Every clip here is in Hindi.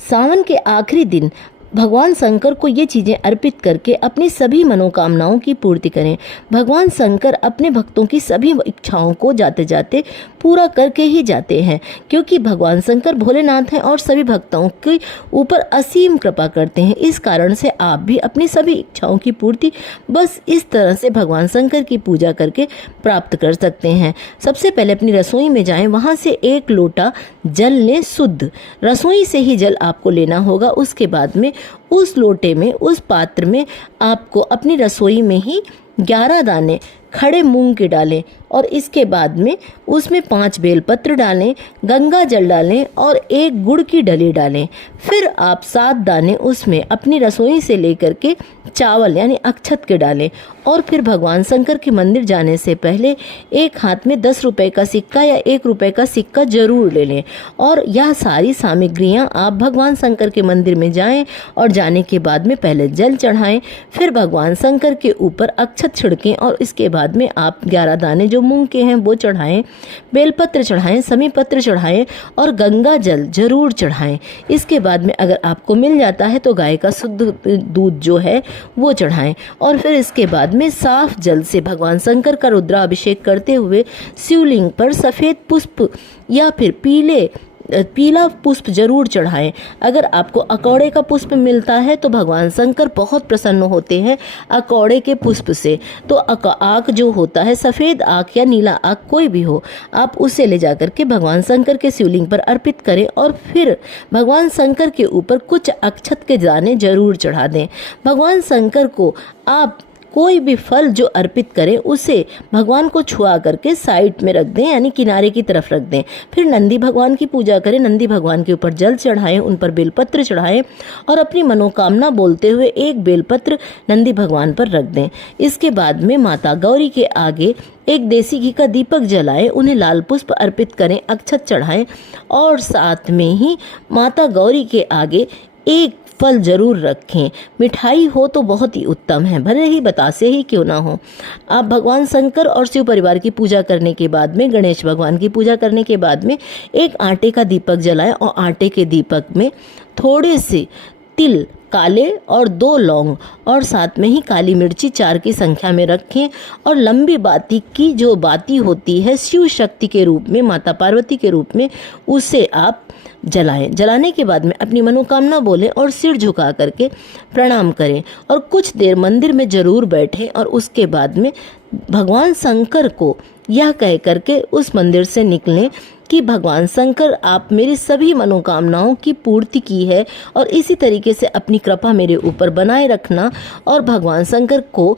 सावन के आखिरी दिन भगवान शंकर को ये चीज़ें अर्पित करके अपनी सभी मनोकामनाओं की पूर्ति करें। भगवान शंकर अपने भक्तों की सभी इच्छाओं को जाते जाते पूरा करके ही जाते हैं, क्योंकि भगवान शंकर भोलेनाथ हैं और सभी भक्तों के ऊपर असीम कृपा करते हैं। इस कारण से आप भी अपनी सभी इच्छाओं की पूर्ति बस इस तरह से भगवान शंकर की पूजा करके प्राप्त कर सकते हैं। सबसे पहले अपनी रसोई में जाएं, वहाँ से 1 लोटा जल लें, शुद्ध रसोई से ही जल आपको लेना होगा। उसके बाद में उस लोटे में, उस पात्र में आपको अपनी रसोई में ही 11 दाने खड़े मूंग के डालें और इसके बाद में उसमें 5 बेलपत्र डालें, गंगा जल डालें और 1 गुड़ की डली डालें। फिर आप 7 दाने उसमें अपनी रसोई से लेकर के चावल यानी अक्षत के डालें और फिर भगवान शंकर के मंदिर जाने से पहले एक हाथ में 10 रुपए का सिक्का या 1 रुपए का सिक्का जरूर ले लें और यह सारी सामग्रियां आप भगवान शंकर के मंदिर में जाएं और जाने के बाद में पहले जल चढ़ाएं, फिर भगवान शंकर के ऊपर अक्षत छिड़कें और इसके बाद में आप 11 दाने जो मूंग के हैं वो चढ़ाएं, बेलपत्र चढ़ाएं, समी पत्र चढ़ाएं और गंगा जल जरूर चढ़ाएं। इसके बाद में अगर आपको मिल जाता है तो गाय का शुद्ध दूध जो है वो चढ़ाएं और फिर इसके बाद में साफ जल से भगवान शंकर का रुद्राभिषेक करते हुए शिवलिंग पर सफ़ेद पुष्प या फिर पीला पुष्प जरूर चढ़ाएं। अगर आपको अकौड़े का पुष्प मिलता है तो भगवान शंकर बहुत प्रसन्न होते हैं अकौड़े के पुष्प से। तो आक जो होता है, सफ़ेद आक या नीला आक कोई भी हो, आप उसे ले जाकर के भगवान शंकर के शिवलिंग पर अर्पित करें और फिर भगवान शंकर के ऊपर कुछ अक्षत के दाने जरूर चढ़ा दें। भगवान शंकर को आप कोई भी फल जो अर्पित करें उसे भगवान को छुआ करके साइड में रख दें, यानी किनारे की तरफ रख दें। फिर नंदी भगवान की पूजा करें, नंदी भगवान के ऊपर जल चढ़ाएं, उन पर बेलपत्र चढ़ाएं और अपनी मनोकामना बोलते हुए 1 बेलपत्र नंदी भगवान पर रख दें। इसके बाद में माता गौरी के आगे 1 देसी घी का दीपक जलाएं, उन्हें लाल पुष्प अर्पित करें, अक्षत चढ़ाएं और साथ में ही माता गौरी के आगे 1 फल जरूर रखें। मिठाई हो तो बहुत ही उत्तम है, भले ही बतासे ही क्यों ना हो। आप भगवान शंकर और शिव परिवार की पूजा करने के बाद में, गणेश भगवान की पूजा करने के बाद में 1 आटे का दीपक जलाएं और आटे के दीपक में थोड़े से तिल काले और 2 लौंग और साथ में ही काली मिर्ची 4 की संख्या में रखें और लंबी बाती की जो बाती होती है शिव शक्ति के रूप में, माता पार्वती के रूप में, उसे आप जलाएं। जलाने के बाद में अपनी मनोकामना बोलें और सिर झुका करके प्रणाम करें और कुछ देर मंदिर में जरूर बैठें और उसके बाद में भगवान शंकर को यह कह करके उस मंदिर से निकलें कि भगवान शंकर, आप मेरी सभी मनोकामनाओं की पूर्ति की है और इसी तरीके से अपनी कृपा मेरे ऊपर बनाए रखना। और भगवान शंकर को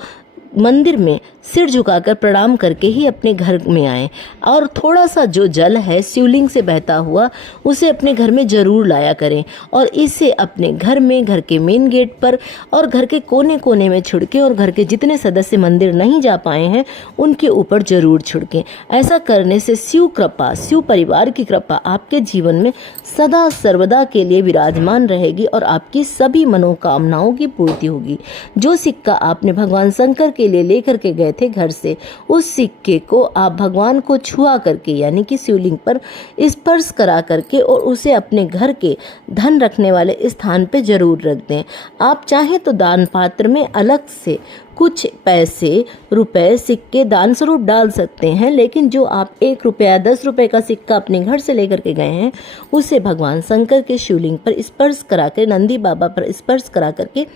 मंदिर में सिर झुकाकर प्रणाम करके ही अपने घर में आएं और थोड़ा सा जो जल है शिवलिंग से बहता हुआ उसे अपने घर में जरूर लाया करें और इसे अपने घर में, घर के मेन गेट पर और घर के कोने कोने में छिड़कें और घर के जितने सदस्य मंदिर नहीं जा पाए हैं उनके ऊपर जरूर छिड़कें। ऐसा करने से शिव कृपा, शिव परिवार की कृपा आपके जीवन में सदा सर्वदा के लिए विराजमान रहेगी और आपकी सभी मनोकामनाओं की पूर्ति होगी। जो सिक्का आपने भगवान शंकर के लिए लेकर के गए थे घर से, उस सिक्के को आप भगवान को छुआ करके यानी कि शिवलिंग पर स्पर्श करा करके और उसे अपने घर के धन रखने वाले स्थान पे जरूर रख दें। आप चाहें तो दान पात्र में अलग से कुछ पैसे, रुपए, सिक्के दान स्वरूप डाल सकते हैं, लेकिन जो आप 1 रुपया 10 रुपए का सिक्का अपने घर से लेकर के गए हैं उसे भगवान शंकर के शिवलिंग पर स्पर्श करा कर, नंदी बाबा पर स्पर्श करा करके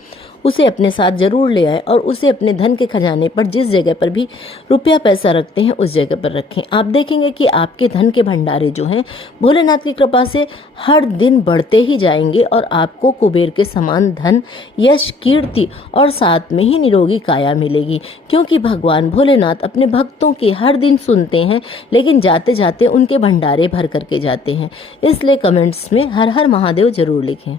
उसे अपने साथ जरूर ले आए और उसे अपने धन के खजाने पर जिस जगह पर भी रुपया पैसा रखते हैं उस जगह पर रखें। आप देखेंगे कि आपके धन के भंडारे जो हैं भोलेनाथ की कृपा से हर दिन बढ़ते ही जाएंगे और आपको कुबेर के समान धन, यश, कीर्ति और साथ में ही निरोगी काया मिलेगी, क्योंकि भगवान भोलेनाथ अपने भक्तों की हर दिन सुनते हैं लेकिन जाते जाते उनके भंडारे भर करके जाते हैं। इसलिए कमेंट्स में हर हर महादेव जरूर लिखें।